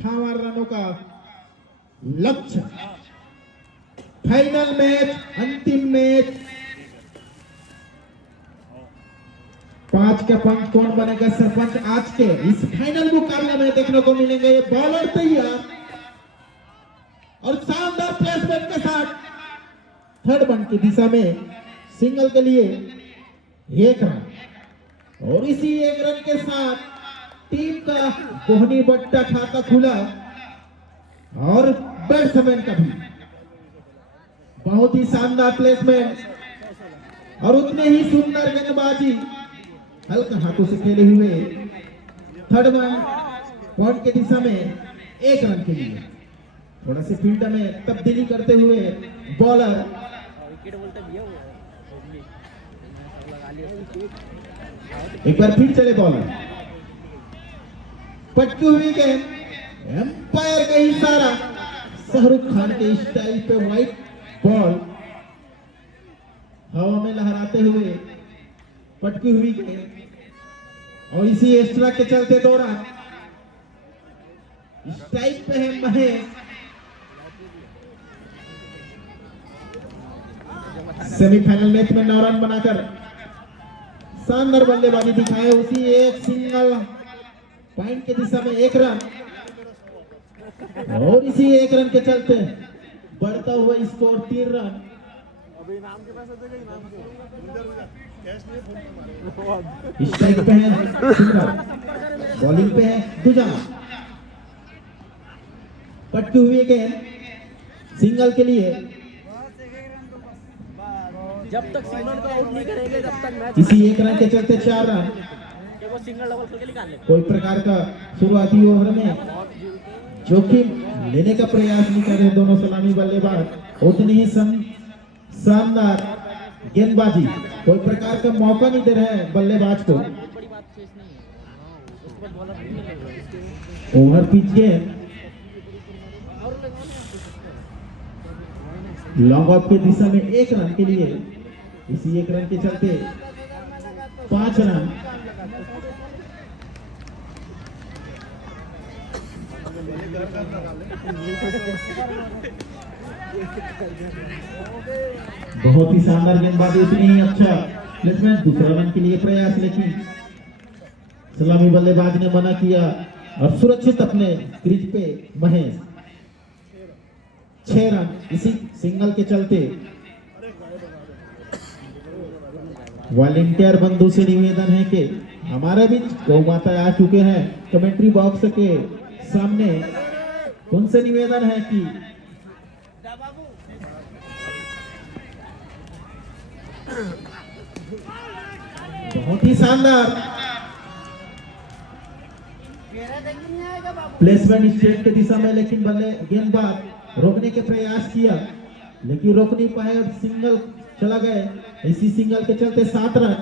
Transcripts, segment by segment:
58 रनों का लक्ष्य। फाइनल मैच, अंतिम मैच, 5 का पंच कौन बनेगा सरपंच आज के इस फाइनल मुकाबले में देखने को मिलेंगे। बॉलर तैयार और शानदार प्लेसमेंट के साथ थर्ड वन की दिशा में सिंगल के लिए 1 रन और इसी 1 रन के साथ टीम का कोहनी बट्टा खाता खुला और बैट्समैन का भी बहुत ही शानदार प्लेसमेंट और उतने ही सुंदर गेंदबाजी हल्का हाथों से खेले हुए थर्ड वन पॉइंट के दिशा में 1 रन के लिए थोड़ा से फील्ड में तब्दीली करते हुए बॉलर एक बार फिर चले बॉलर पटकी हुई गेंद, एम्पायर का इशारा, शाहरुख खान के स्टाइल पे व्हाइट बॉल हवा में लहराते हुए पटकी हुई गेंद और इसी एक्स्ट्रा के चलते दौरान स्ट्राइक पे है महेश। सेमीफाइनल मैच में 9 रन बनाकर शानदार बल्लेबाजी दिखाए। उसी एक सिंगल पॉइंट के दिशा में 1 रन और इसी 1 रन के चलते बढ़ता हुआ स्कोर 3 रन। स्ट्राइक पे है बॉलिंग पे है दूजा पटकी हुई गेंद सिंगल के लिए जब तक सिंगल को आउट नहीं करेंगे तब तक मैच इसी 1 रन के चलते 4 रन। वो सिंगल डबल करके निकाल ले। कोई प्रकार का शुरुआती ओवर में जोखिम लेने का प्रयास नहीं कर रहे दोनों सलामी बल्लेबाज। उतनी ही शानदार गेंदबाजी, कोई प्रकार का मौका नहीं दे रहे हैं बल्लेबाज को। ओवर पिच गेंद लॉन्ग ऑफ की दिशा में 1 रन के लिए इसी 1 रन के चलते 5 रन। बहुत ही शानदार गेंदबाजी, उतनी ही अच्छा प्लेसमेंट, दूसरा रन के लिए प्रयास, लेकिन सलामी बल्लेबाज ने मना किया और सुरक्षित अपने क्रीज पे महेश 6 रन इसी सिंगल के चलते। वॉलंटियर बंधु से निवेदन है कि हमारे बीच गौ माता आ चुके हैं कमेंट्री बॉक्स के सामने, उनसे निवेदन है कि बहुत ही शानदार प्लेसमेंट स्ट्रेट के दिशा में, लेकिन बल्ले गेंदबाज रोकने के प्रयास किया लेकिन रोक नहीं पाए और सिंगल चला गए। इसी सिंगल के चलते 7 रन।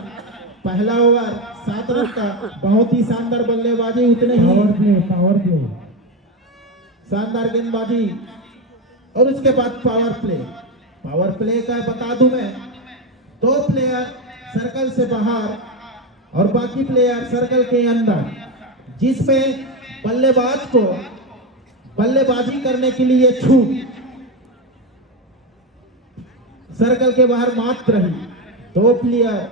पहला ओवर 7 रन का, बहुत ही शानदार बल्लेबाजी, उतने ही पावर प्ले शानदार गेंदबाजी और उसके बाद पावर प्ले का बता दूं मैं, 2 प्लेयर सर्कल से बाहर और बाकी प्लेयर सर्कल के अंदर, जिसमें बल्लेबाज को बल्लेबाजी करने के लिए छूट सर्कल के बाहर मात्र ही 2 प्लेयर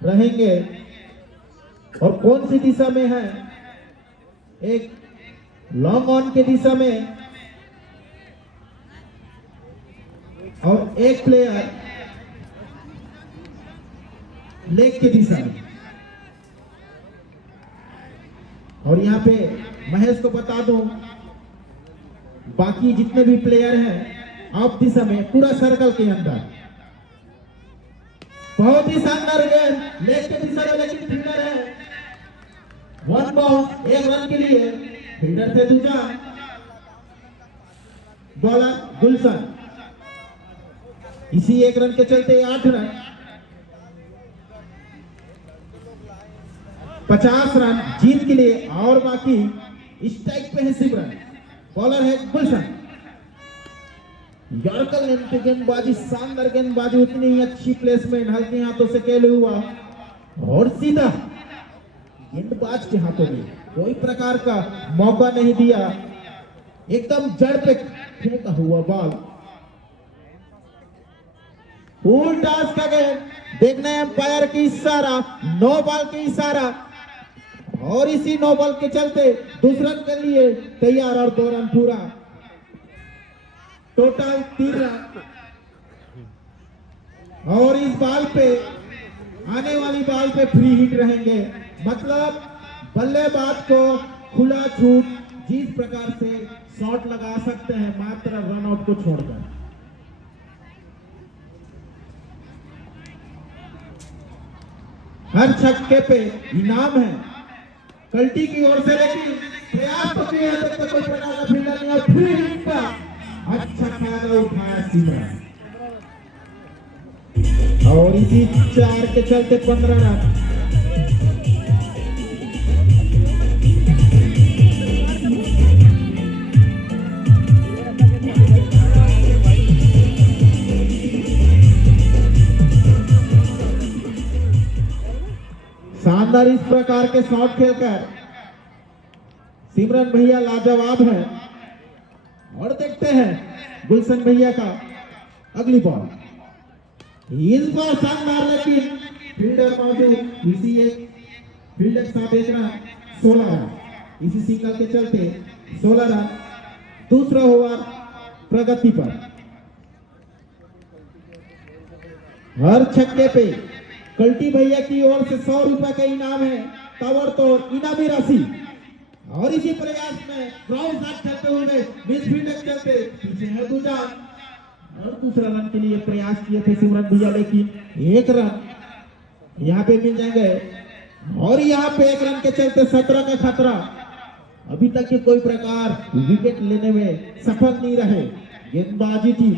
रहेंगे। और कौन सी दिशा में है? एक लॉन्ग ऑन के दिशा में और एक प्लेयर लेग की दिशा में। और यहाँ पे महेश को बता दूं, बाकी जितने भी प्लेयर हैं ऑफ दिशा में, पूरा सर्कल के अंदर। बहुत ही शानदार गेंद लेग की दिशा में, लेकिन फील्डर है 1 बॉल 1 रन के लिए। फील्डर से दूजा बॉलर गुलशन, इसी 1 रन के चलते 8 रन। 50 रन जीत के लिए और बाकी स्ट्राइक पे है सिमरन, बॉलर है गुलशन। यॉर्कर लेंथ गेंदबाजी, शानदार गेंदबाजी, उतनी ही अच्छी प्लेसमेंट, हल्के हाथों से खेले हुआ और सीधा गेंदबाज के हाथों में कोई प्रकार का मौका नहीं दिया एकदम जड़ पे फेंका हुआ बॉल, फुल टॉस का गेम। देखना है एम्पायर की इशारा, नो बॉल की इशारा, और इसी नो बॉल के चलते दूसरा रन के लिए तैयार और 2 रन पूरा, टोटल 3 रन। और इस बॉल पे आने वाली बॉल पे फ्री हिट रहेंगे, मतलब बल्लेबाज को खुला छूट जिस प्रकार से शॉट लगा सकते हैं मात्र रन आउट को छोड़कर। हर छक्के पे इनाम है कल्टी की ओर से, लेकिन प्रयास तो किया तब तक कोई प्रकार का फील्डर नहीं, और फ्री हिट का अच्छा फायदा उठाया सिमरन, और इसी 4 के चलते 15 रन। शानदार इस प्रकार के शॉट खेलकर सिमरन भैया लाजवाब है। और देखते हैं गुलशन भैया का अगली बॉल, इस बार शानदार, लेकिन फील्डर मौजूद, इसी एक फील्डर के साथ एक रन, 16 रन, इसी सिंगल के चलते 16 रन। दूसरा ओवर प्रगति पर, हर छक्के पे कल्टी भैया की ओर से 100 रुपए का इनाम है, ताबड़तोड़ इनामी राशि। और इसी प्रयास में ग्राउंड शॉट खेलते हुए मिडफील्ड चलते पीछे है दुजान, और दूसरा रन के लिए प्रयास किए थे सिमरन भैया, लेकिन 1 रन यहाँ पे मिल जाएंगे। और यहाँ पे 1 रन के चलते 17 का खतरा, अभी तक के कोई प्रकार विकेट लेने में सफल नहीं रहे गेंदबाजी टीम।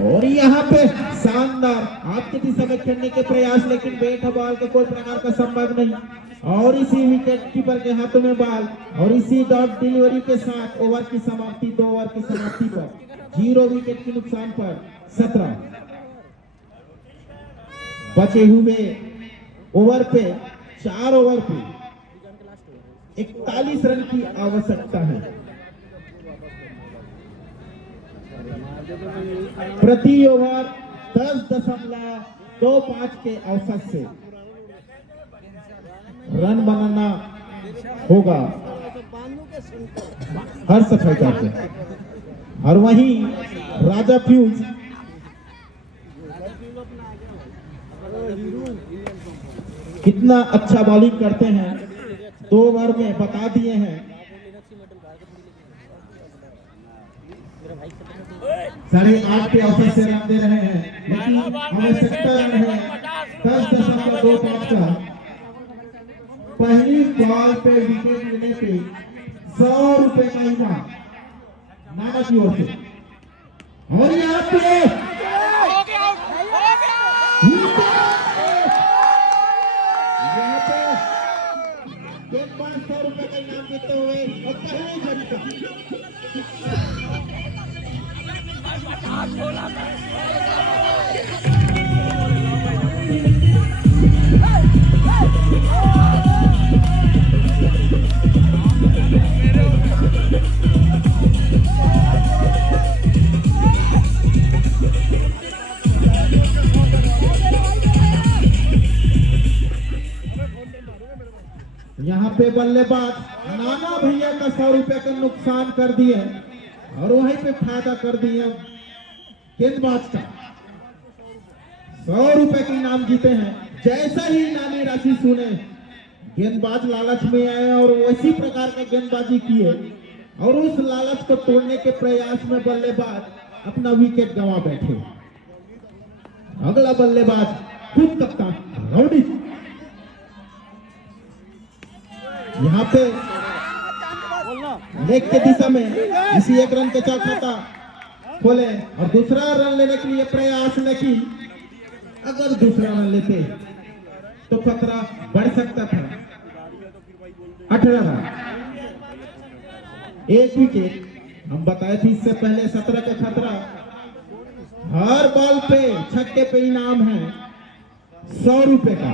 और यहाँ पे शानदार आपके दिशा में खेलने के प्रयास, लेकिन बैट बॉल का कोई प्रकार का संभव नहीं। और इसी विकेट कीपर के हाथों में बॉल, और इसी डॉट डिलीवरी के साथ ओवर की समाप्ति, 2 ओवर की समाप्ति पर 0 विकेट के नुकसान पर 17 बचे हुए ओवर पे, 4 ओवर पे 41 रन की आवश्यकता है। प्रति ओवर 10.25 के औसत से रन बनाना होगा हर सफलता पे। और वहीं राजा फ्यूज कितना अच्छा बॉलिंग करते हैं, 2 ओवर में बता दिए हैं। 8.5 के औसत से रन दे रहे हैं, लेकिन आवश्यकता रन है 10.25 का। पहली बॉल पे विकेट लेने पे 100 रुपए का इनाम नाना की ओर से। और यहाँ पे गेंदबाज 100 रुपए का इनाम देते हुए और पहले झटका यहाँ पे बल्लेबाज नाना भैया का 100 रुपए का नुकसान कर दिए, और वहीं पे फायदा कर दिए गेंदबाज का। 100 रुपए के इनाम जीते हैं। जैसा ही इनामी राशि सुने, गेंदबाज लालच में आए और उसी प्रकार का गेंदबाजी किए, और उस लालच को तोड़ने के प्रयास में बल्लेबाज अपना विकेट गंवा बैठे। अगला बल्लेबाज खुद कप्तान रौडी, यहाँ पे लेग के दिशा में इसी 1 रन के चार खाता खोले और दूसरा रन लेने के लिए प्रयास, लेकिन अगर दूसरा रन लेते तो खतरा बढ़ सकता था। 18 रन, 1 विकेट। हम बताए थे इससे पहले 17 का खतरा। हर बॉल पे छक्के पे इनाम है 100 रुपए का।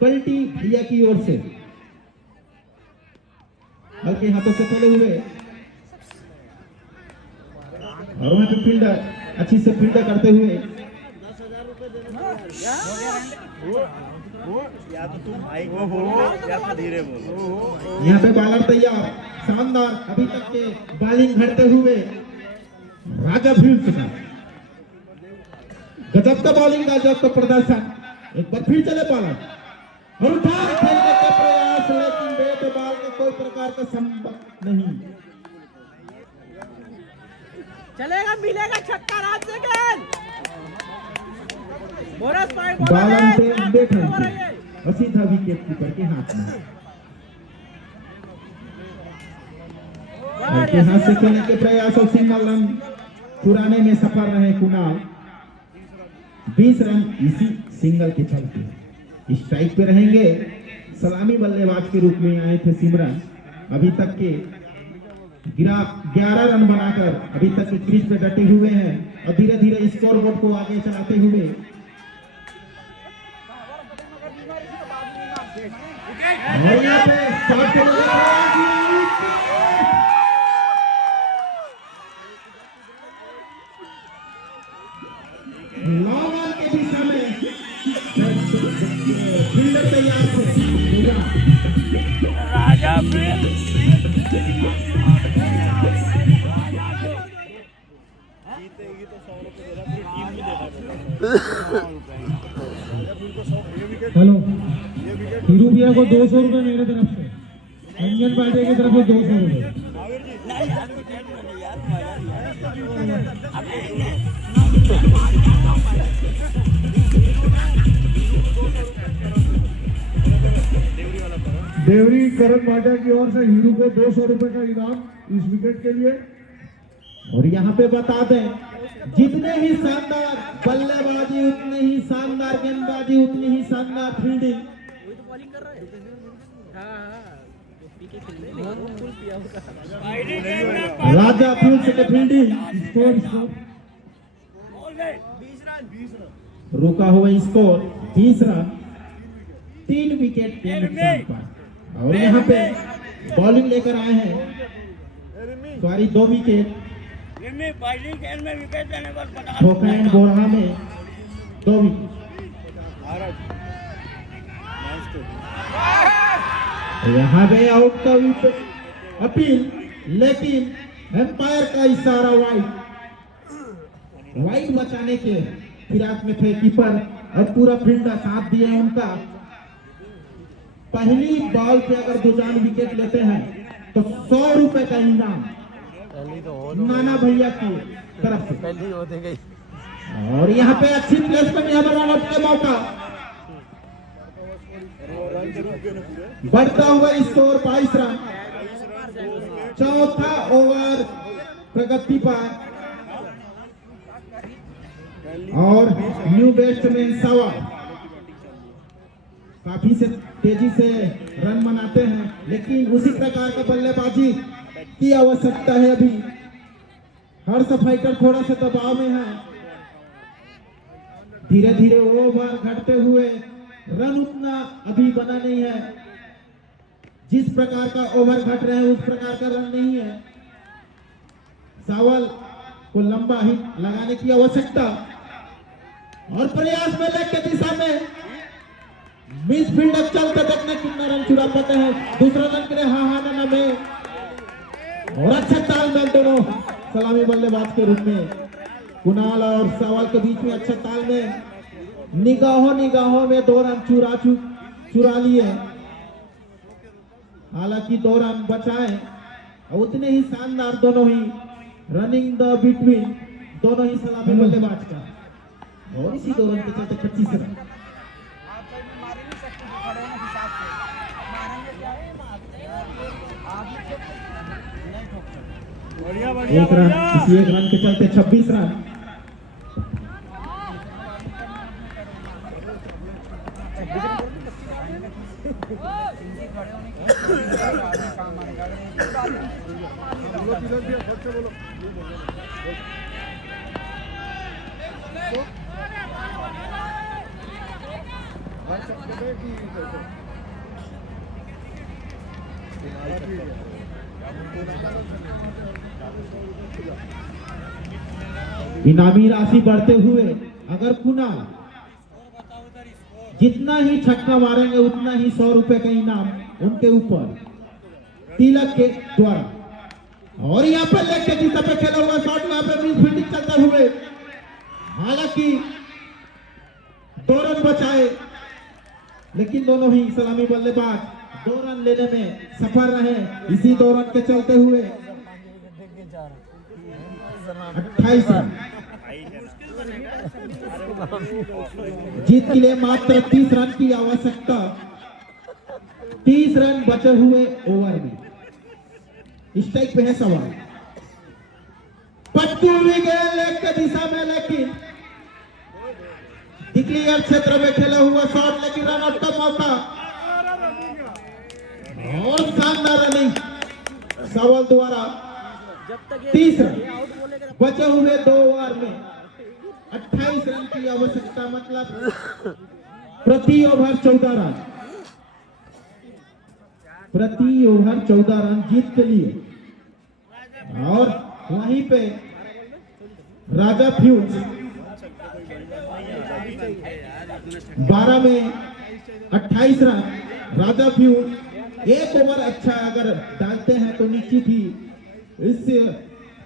पलटी भैया की ओर से हल्के हाथों से खेले हुए और वहां पे फील्डर अच्छी से फील्डर करते हुए या तो तुम माइक में बोलो या तो धीरे बोलो। यहाँ पे बॉलर तैयार, शानदार अभी तक के बॉलिंग घटते हुए राजा भील का गजब का बॉलिंग का गजब का प्रदर्शन। एक बार फिर चले बॉलर और उठा खेलने का प्रयास, लेकिन बैट बॉल का कोई प्रकार का संबंध नहीं। चलेगा, मिलेगा छक्का रात से गेंद। बोनस पॉइंट बॉलर से बैठ रहे और सीधा विकेट कीपर के हाथ में। के हाथ से खेलने के प्रयास और सिंगल रन चुराने में सफल रहे कुणाल। 20 रन इसी सिंगल के चलते स्ट्राइक पे रहेंगे। सलामी बल्लेबाज के रूप में आए थे सिमरन। अभी तक के 11 रन बनाकर अभी तक के क्रीज पे डटे हुए हैं और धीरे धीरे स्कोर बोर्ड को आगे चलाते हुए और यहाँ पे शॉट के लॉन्ग ऑन के दिशा में फील्डर तैयार थे राजा जीतेगी तो 100 रुपए देना, पूरी टीम भी देना। हेलो, हीरू भैया को 200 रुपए मेरे तरफ से, इंजन पार्टी की तरफ से 200 रुपए। देवरी करण माटा की ओर से हीरू को 200 रुपए का इनाम इस विकेट के लिए। और यहाँ पे बता दें, जितने ही शानदार बल्लेबाजी उतने ही शानदार गेंदबाजी उतनी ही शानदार फील्डिंग। वही तो बॉलिंग कर रहा है। हाँ पीके खेल रहे हैं, वो फुल पिया होगा। राजा फील्ड से फील्डिंग स्कोर रुका हुआ स्कोर 20 रन 3 विकेट के नुकसान पर। और यहाँ पे बॉलिंग लेकर आए हैं सॉरी 2 विकेट ठोकैन बोरा में 2 विकेट। यहाँ पे आउट का अपील, लेकिन एम्पायर का इशारा वाइड बचाने के फिराक में थे कीपर और पूरा फील्डर साथ दिए उनका। पहली बॉल पे अगर 2 विकेट लेते हैं तो 100 रुपए का इनाम नाना भैया की तरफ से। और यहाँ पे अच्छी प्लेसमेंट यहाँ पर रन का मौका, बढ़ता हुआ स्कोर 22 रन। चौथा ओवर प्रगति पर और न्यू बैट्समैन सवा काफी से तेजी से रन बनाते हैं, लेकिन उसी प्रकार का बल्लेबाजी की आवश्यकता है। अभी हर फाइटर थोड़ा सा दबाव में है। धीरे धीरे ओवर घटते हुए रन उतना अभी बना नहीं है। जिस प्रकार का ओवर घट रहे हैं उस प्रकार का रन नहीं है। सावल को लंबा हिट लगाने की आवश्यकता और प्रयास में लेग के दिशा में मिस फील्डर चलते देखने कितना रन चुरा पाते हैं। दूसरा रन के लिए हाहाना में और अच्छा तालमेल दोनों सलामी बल्लेबाज के रूप में कुणाल और सावल के बीच में अच्छा तालमेल। निगाहों में 2 रन चुरा लिए। हालांकि 2 रन बचाए और उतने ही शानदार दोनों ही रनिंग द बिटवीन दोनों ही सलामी बल्लेबाज का। और इसी 2 रन के चलते 25 रन। एक रन, इसी 1 रन के चलते 26 रन। इनामी राशि बढ़ते हुए अगर कुणाल जितना ही छक्का मारेंगे उतना ही 100 रुपए का इनाम उनके ऊपर तिलक के द्वारा। और यहाँ पर लेग के दिशा पे खेला हुआ शॉट, यहाँ पे मिस फील्डिंग चलते हुए, हालांकि 2 रन बचाए, लेकिन दोनों ही सलामी बल्लेबाज 2 रन लेने में सफल रहे। इसी 2 रन के चलते हुए 28 रन जीत के लिए मात्र 30 रन की आवश्यकता। 30 रन बचे हुए ओवर में। स्ट्राइक पे है सवाल, पट्टू भी गए लेग के दिशा में, लेकिन डिक्लियर क्षेत्र में खेला हुआ शॉट, लेकिन रन आउट का मौका और शानदार रनिंग सवाल द्वारा। 30 रन बचे हुए 2 ओवर में 28 रन की आवश्यकता, मतलब प्रति ओवर 14 रन, प्रति ओवर 14 रन जीत के लिए। और वहीं पे राजा फ्यूज 12 में 28 रन। राजा फ्यूज 1 ओवर अच्छा अगर डालते हैं तो निश्चित ही इस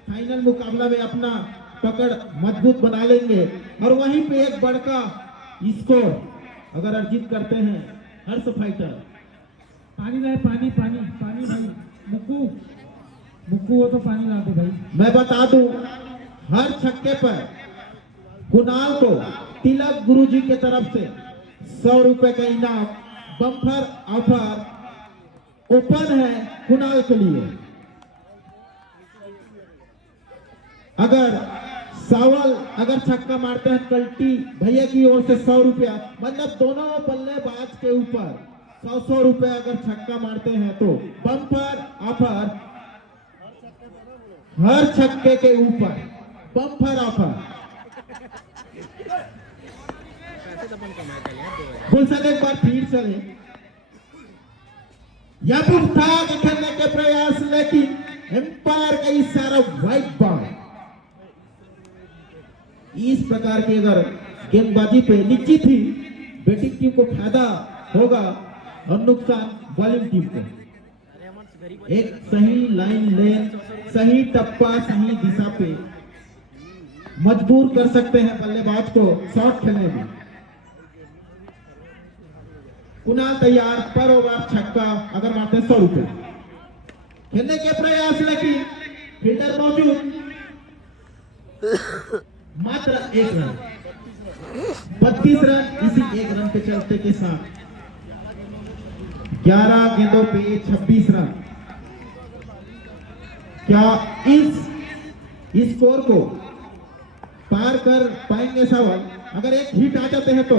फाइनल मुकाबला में अपना पकड़ मजबूत बना लेंगे। और वहीं पे एक बड़का स्कोर अगर अर्जित करते हैं हर्ष फाइटर। पानी लाए, पानी पानी पानी भाई, मुक्कू मुक्कू हो तो पानी ला दो भाई। मैं बता दूं, हर छक्के पर कुणाल को तिलक गुरुजी के तरफ से 100 रुपए का इनाम बम्पर ऑफर ओपन है कुणाल के लिए। अगर सावल अगर छक्का मारते हैं कल्टी भैया की ओर से 100 रुपया, मतलब दोनों बल्लेबाज के ऊपर 100 रुपए अगर छक्का मारते हैं तो बम्पर ऑफर, हर छक्के के ऊपर बम्पर ऑफर। गुलशन एक बार फिर चले, या फिर उठा के खेलने के प्रयास, लेकिन एम्पायर का इशारा व्हाइट बॉल। इस प्रकार की अगर गेंदबाजी पे निश्चित ही बैटिंग टीम को फायदा होगा और नुकसान बॉलिंग टीम को। एक सही लाइन लेन, सही टप्पा, सही दिशा पे मजबूर कर सकते हैं बल्लेबाज को शॉट खेलने में। कुणाल तैयार, पर ओवर छक्का अगर मारते 100 रुपए खेलने के प्रयास, लेकिन फील्डर मौजूद, मात्र 1 रन, 32 रन इसी 1 रन के चलते के साथ 11 गेंदों पे 26 रन। क्या इस स्कोर को पार कर पाएंगे सावल? अगर एक हिट आ जाते हैं तो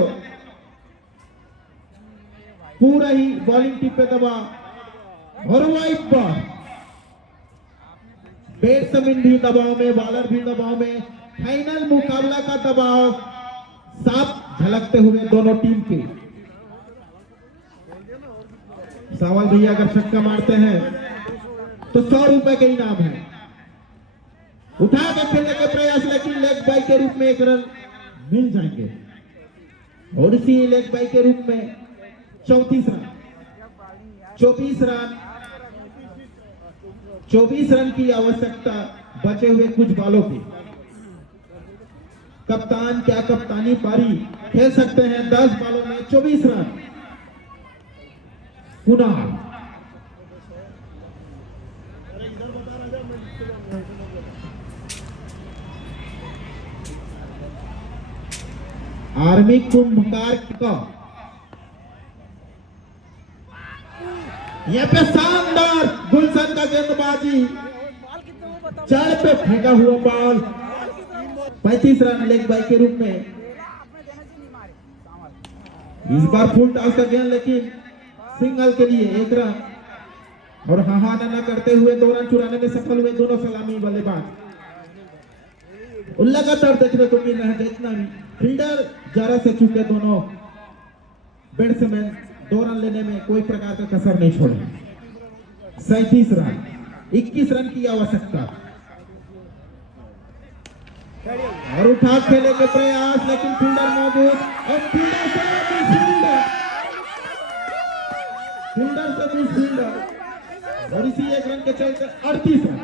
पूरा ही बॉलिंग टीम पे दबाव और वाइट बॉल। बैट्समैन भी दबाव में, बॉलर भी दबाव में, फाइनल मुकाबला का दबाव साफ झलकते हुए दोनों टीम के। सावल भैया अगर छक्का मारते हैं तो 100 रुपए के इनाम है। उठा के खेलने के प्रयास, लेकिन लेग बाई के रूप में 1 रन मिल जाएंगे। और इसी लेग बाई के रूप में 34 रन, 24 रन की आवश्यकता बचे हुए कुछ बॉलों की। कप्तान क्या कप्तानी पारी खेल सकते हैं 10 बॉलों में 24 रन। कुणाल आर्मी कुंभकार का यहाँ पे शानदार गुलशन का गेंदबाजी, चार पे फेंका हुआ बॉल, 35 रन लेग बाई के रूप में। इस बार फुल टॉस का गेंद, लेकिन सिंगल के लिए 1 रन। और हाहाना न करते हुए 2 रन चुराने में सफल हुए दोनों सलामी बल्लेबाज। लगातार देखने को मिल रहा है, जितना भी फील्डर जरा से चुके दोनों बैट्समैन 2 रन लेने में कोई प्रकार का कसर नहीं छोड़े। 37 रन, 21 रन की आवश्यकता और उठा खेले के प्रयास, लेकिन फील्डर मौजूद और फील्डर से मिसफील्डर और इसी 1 रन के चलते 38 रन।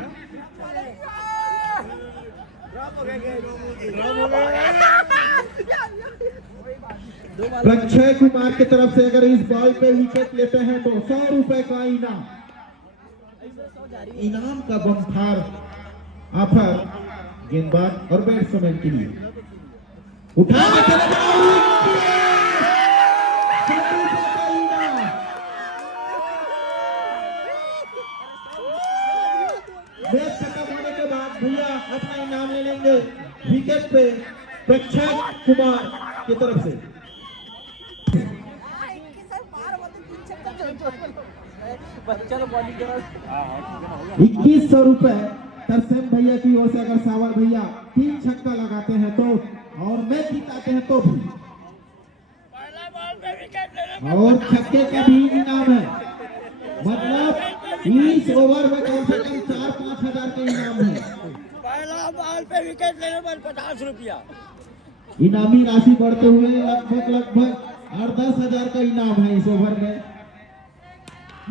प्रक्षय कुमार की तरफ से अगर इस बॉल पे विकेट लेते हैं तो 100 रुपए का इनाम का बम्फार ऑफर गेंदबाज और बैट्समैन के लिए। उठा के चले जाओ, मैच खत्म होने के बाद भैया अपना इनाम ले लेंगे विकेट पे प्रक्षय कुमार की तरफ से। 2100 रुपए तरसेम भैया की ओर से अगर सावल भैया 3 छक्का लगाते हैं तो और मैच जिताते हैं तो भी, और छक्के का भी इनाम है। मतलब इस ओवर में कम से कम 4-5 हजार का इनाम है। पहला बॉल पे विकेट लेने पर 50 रुपया। इनामी राशि बढ़ते हुए लगभग 8-10 हजार का इनाम है इस ओवर में।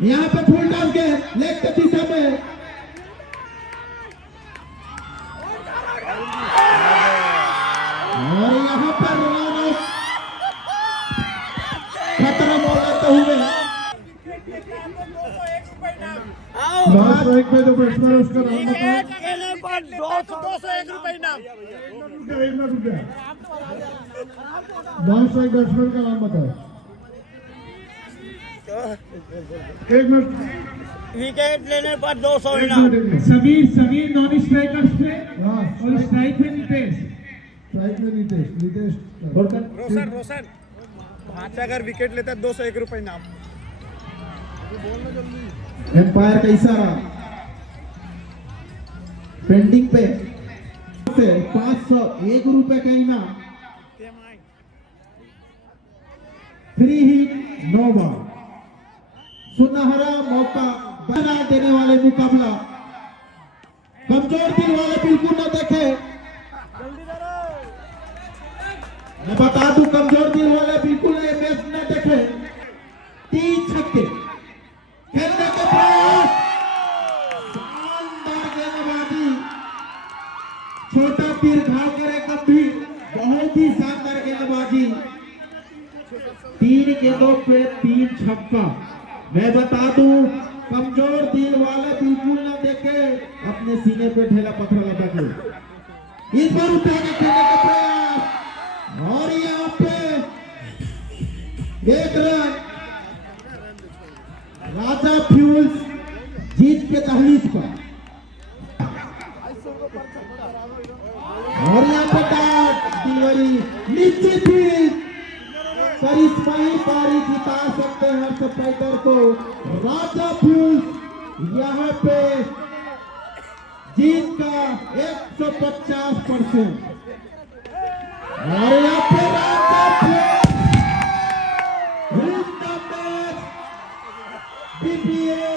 यहाँ पे फुल टॉस के लेग के दिशा में और यहाँ पर रन आउट खतरा बोलते हुए लास्ट स्ट्राइक पे जो बैट्समैन है उसका नाम बताओ। 201 रुपए इनाम। एक मिनट रुक गया। लास्ट स्ट्राइक बैट्समैन का नाम बताओ। एक मिनट। विकेट लेने पर 200 एक इनाम। मिनट। समीर नॉन स्ट्राइकर्स पे हाँ, और स्ट्राइक पे नितेश। स्ट्राइक में नितेश रोशन वहां से अगर विकेट लेता है 201 रुपए इनाम। एम्पायर का इशारा पेंडिंग पे से 501 रुपए का इनाम। फ्री हिट 9 बॉल, सुनहरा मौका बना देने वाले मुकाबला। कमजोर दिल वाले बिल्कुल न देखे। मैं बता दूं कमजोर दिल वाले बिल्कुल ये मैच न देखे। 3 छक्के खेलने के प्रयास, शानदार गेंदबाजी, छोटा तीर घाव करे गंभीर, बहुत ही शानदार गेंदबाजी। 3 गेंदों पे 3 छक्का। मैं बता दूं कमजोर दिल वाले बिल्कुल ना देखे, अपने सीने पे ढेला पत्थर लगा के इस बार उठा के खेलने का प्रयास और यहाँ पे 1 रन। राजा फ्यूल्स जीत के दहलीज पर और यहाँ पे डाक डिलीवरी निश्चित ही करिश्माई पारी जिता सकते हैं हर्ष पैटर को। राजा फ्यूल्स यहाँ पे जीत का 150% और यहाँ पे राजा फ्यूल्स BPL